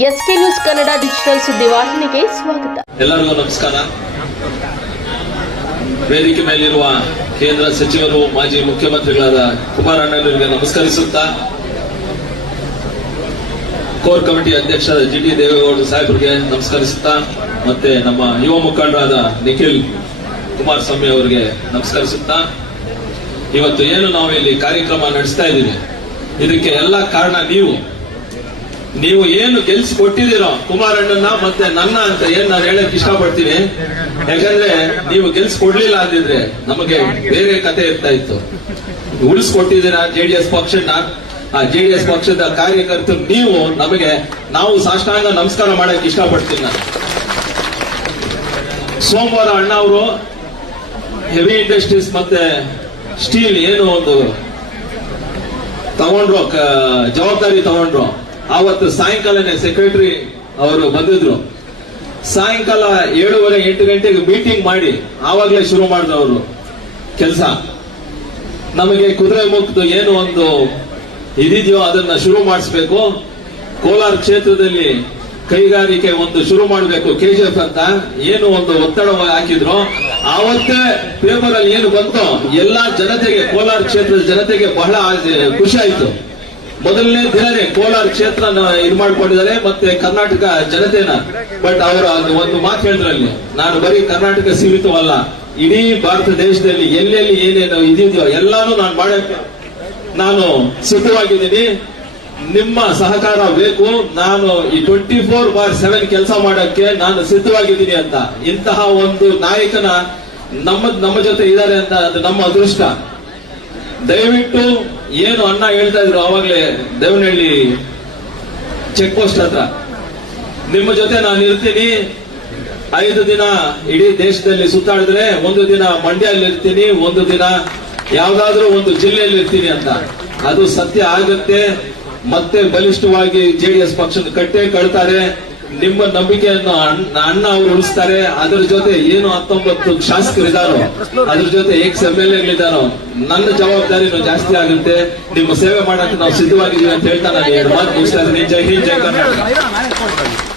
S K news Kannada digital ಸುದ್ದಿವಾಹಿನಿಗೆ ಸ್ವಾಗತ. ಎಲ್ಲರಿಗೂ ನಮಸ್ಕಾರ. ವೇದಿಕೆ ಮೇಲಿರುವ ಕೇಂದ್ರ ಸಚಿವರು, ಮಾಜಿ ಮುಖ್ಯಮಂತ್ರಿಗಳಾದ ಕುಮಾರಣ್ಣನವರಿಗೆ ನಮಸ್ಕರಿಸುತ್ತಾ, ಕೋರ್ ಕಮಿಟಿ ಅಧ್ಯಕ್ಷ ಜಿ ಟಿ ದೇವೇಗೌಡ ಸಾಹೇಬರಿಗೆ ನಮಸ್ಕರಿಸುತ್ತಾ, ಮತ್ತೆ ನಮ್ಮ ಯುವ ಮುಖಂಡರಾದ ನಿಖಿಲ್ ಕುಮಾರಸ್ವಾಮಿ ಅವರಿಗೆ ನಮಸ್ಕರಿಸುತ್ತಾ, ಇವತ್ತು ಏನು ನಾವು ಇಲ್ಲಿ ಕಾರ್ಯಕ್ರಮ ನಡೆಸ್ತಾ ಇದ್ದೀವಿ. ಇದಕ್ಕೆ ಎಲ್ಲ ಕಾರಣ ನೀವು. ನೀವು ಏನು ಗೆಲ್ಸಿ ಕೊಟ್ಟಿದ್ದೀರೋ ಕುಮಾರಣ್ಣನ ಮತ್ತೆ ನನ್ನ ಅಂತ ಏನ್ ನಾನು ಹೇಳಕ್ ಇಷ್ಟಪಡ್ತೀನಿ? ಯಾಕಂದ್ರೆ ನೀವು ಗೆಲ್ಸಿ ಕೊಡ್ಲಿಲ್ಲ ಅಂದಿದ್ರೆ ನಮಗೆ ಬೇರೆ ಕತೆ ಇರ್ತಾ ಇತ್ತು. ಉಳಿಸ್ಕೊಟ್ಟಿದ್ದೀರಾ ಜೆಡಿಎಸ್ ಪಕ್ಷನ ಆ ಜೆಡಿಎಸ್ ಪಕ್ಷದ ಕಾರ್ಯಕರ್ತರು ನೀವು, ನಮಗೆ ನಾವು ಸಾಷ್ಟಾಂಗ ನಮಸ್ಕಾರ ಮಾಡಕ್ ಇಷ್ಟಪಡ್ತೀನಿ ನಾನು. ಸೋಮವಾರ ಅಣ್ಣ ಅವರು ಹೆವಿ ಇಂಡಸ್ಟ್ರೀಸ್ ಮತ್ತೆ ಸ್ಟೀಲ್ ಏನು ಒಂದು ತಗೊಂಡ್ರು ಜವಾಬ್ದಾರಿ ತಗೊಂಡ್ರು. ಆವತ್ತು ಸಾಯಂಕಾಲನೇ ಸೆಕ್ರೆಟರಿ ಅವರು ಬಂದಿದ್ರು. ಸಾಯಂಕಾಲ ಏಳುವರೆ ಎಂಟು ಗಂಟೆಗೆ ಮೀಟಿಂಗ್ ಮಾಡಿ ಆವಾಗಲೇ ಶುರು ಮಾಡಿದವರು ಕೆಲಸ. ನಮಗೆ ಕುದುರೆ ಮುಕ್ತ ಏನು ಒಂದು ಇದಿದೆಯೋ ಅದನ್ನ ಶುರು ಮಾಡಿಸ್ಬೇಕು. ಕೋಲಾರ ಕ್ಷೇತ್ರದಲ್ಲಿ ಕೈಗಾರಿಕೆ ಒಂದು ಶುರು ಮಾಡಬೇಕು. ಕೆಜಿಎಫ್ ಅಂತ ಏನು ಒಂದು ಒತ್ತಡ ಹಾಕಿದ್ರು. ಆವತ್ತೇ ಪೇಪರ್ ಅಲ್ಲಿ ಏನು ಬಂತು ಎಲ್ಲಾ ಜನತೆಗೆ, ಕೋಲಾರ ಕ್ಷೇತ್ರದ ಜನತೆಗೆ ಬಹಳ ಖುಷಿ ಆಯ್ತು. ಮೊದಲನೇ ದಿನವೇ ಕೋಲಾರ ಕ್ಷೇತ್ರ ಇದು ಮಾಡಿಕೊಂಡಿದ್ದಾರೆ, ಮತ್ತೆ ಕರ್ನಾಟಕ ಜನತೆನ. ಬಟ್ ಅವರು ಒಂದು ಮಾತು ಹೇಳಿದ್ರಲ್ಲಿ, ನಾನು ಬರೀ ಕರ್ನಾಟಕ ಸೀಮಿತವಲ್ಲ, ಇಡೀ ಭಾರತ ದೇಶದಲ್ಲಿ ಎಲ್ಲೆಲ್ಲಿ ಏನೇನು ಇದೆಯೋ ಎಲ್ಲಾನು ನಾನು ಮಾಡಕ್ಕೆ ನಾನು ಸಿದ್ಧವಾಗಿದ್ದೀನಿ. ನಿಮ್ಮ ಸಹಕಾರ ಬೇಕು. ನಾನು ಈ ಟ್ವೆಂಟಿ ಫೋರ್ ಬಾರ್ ಸೆವೆನ್ ಕೆಲಸ ಮಾಡಕ್ಕೆ ನಾನು ಸಿದ್ಧವಾಗಿದ್ದೀನಿ ಅಂತ. ಇಂತಹ ಒಂದು ನಾಯಕನ ನಮ್ಮ ನಮ್ಮ ಜೊತೆ ಇದ್ದಾರೆ ಅಂತ ಅದು ನಮ್ಮ ಅದೃಷ್ಟ. ದಯವಿಟ್ಟು ಏನು ಅಣ್ಣ ಹೇಳ್ತಾ ಇದ್ರು ಆವಾಗಲೇ ದೇವನಹಳ್ಳಿ ಚೆಕ್ ಪೋಸ್ಟ್ ಹತ್ರ. ನಿಮ್ಮ ಜೊತೆ ನಾನು ಇರ್ತೀನಿ. ಐದು ದಿನ ಇಡೀ ದೇಶದಲ್ಲಿ ಸುತ್ತಾಡಿದ್ರೆ ಒಂದು ದಿನ ಮಂಡ್ಯಲ್ಲಿ ಇರ್ತೀನಿ, ಒಂದು ದಿನ ಯಾವ್ದಾದ್ರೂ ಒಂದು ಜಿಲ್ಲೆಯಲ್ಲಿ ಇರ್ತೀನಿ ಅಂತ. ಅದು ಸತ್ಯ ಆಗತ್ತೆ. ಮತ್ತೆ ಬಲಿಷ್ಠವಾಗಿ ಜೆಡಿಎಸ್ ಪಕ್ಷದ ಕಟ್ಟೆ ಕಳ್ತಾರೆ ನಿಮ್ಮ ನಂಬಿಕೆಯನ್ನು ಅಣ್ಣ ಅವರು ಉಳಿಸ್ತಾರೆ. ಅದ್ರ ಜೊತೆ ಏನು ಹತ್ತೊಂಬತ್ತು ಶಾಸಕರಿದ್ದಾರೋ ಅದ್ರ ಜೊತೆ ಎಕ್ಸ್ ಎಂ ಎಲ್ ನನ್ನ ಜವಾಬ್ದಾರಿನೂ ಜಾಸ್ತಿ ಆಗುತ್ತೆ. ನಿಮ್ಮ ಸೇವೆ ಮಾಡಕ್ಕೆ ನಾವು ಸಿದ್ಧವಾಗಿದ್ದೀವಿ ಅಂತ ಹೇಳ್ತಾ ನಾನು ಎರಡು ಮಾತು ಮುಗಿಸ್ತಾ ಇದ್ದೀನಿ. ಜೈ ಹಿಂದ್, ಜೈ ಕರ್ನಾಟಕ.